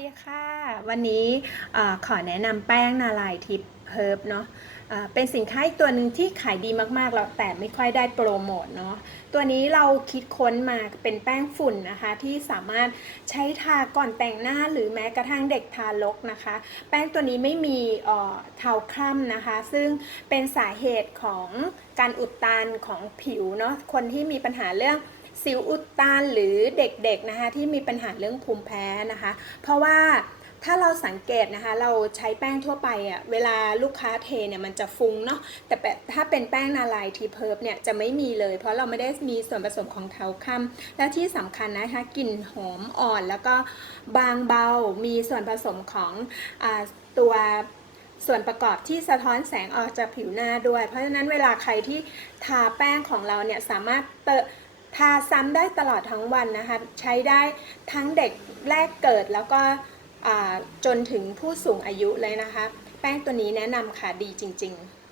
ดีค่ะ วันนี้ขอแนะนำแป้งนาลายทิพเฮิร์บเนาะเป็นสินค้าอีกตัวหนึ่งที่ขายดีมากๆแล้วแต่ไม่ค่อยได้โปรโมทเนาะตัวนี้เราคิดค้นมาเป็นแป้งฝุ่นนะคะ ที่สามารถใช้ทาก่อนแต่งหน้าหรือแม้กระทั่งเด็กทารกนะคะ แป้งตัวนี้ไม่มีเอ่อเทาคร่ำนะคะ ซึ่งเป็นสาเหตุของการอุดตันของผิวเนาะคนที่มีปัญหาเรื่อง สิวอุดตันหรือเด็กๆนะคะที่มีปัญหาเรื่องภูมิแพ้นะคะ เพราะว่าถ้าเราสังเกตนะคะ เราใช้แป้งทั่วไปอะ่ะเวลาลูกค้าเทเนี่ยมันจะฟุ้งเนาะแต่ถ้าเป็นแป้งนาลายทีเพิร์บเนี่ยจะไม่มีเลย เพราะเราไม่ได้มีส่วนผสมของเทาค่ำและที่สำคัญนะคะกลิ่นหอมอ่อนแล้วก็บางเบา มีส่วนผสมของอตัวส่วนประกอบที่สะท้อนแสงออกจากผิวหน้าด้วย เพราะฉะนั้นเวลาใครที่ทาแป้งของเราเนี่ยสามารถเตะ ทาซ้ำได้ตลอดทั้งวันนะคะ ใช้ได้ทั้งเด็กแรกเกิดแล้วก็จนถึงผู้สูงอายุเลยนะคะ แป้งตัวนี้แนะนำค่ะดีจริง ๆ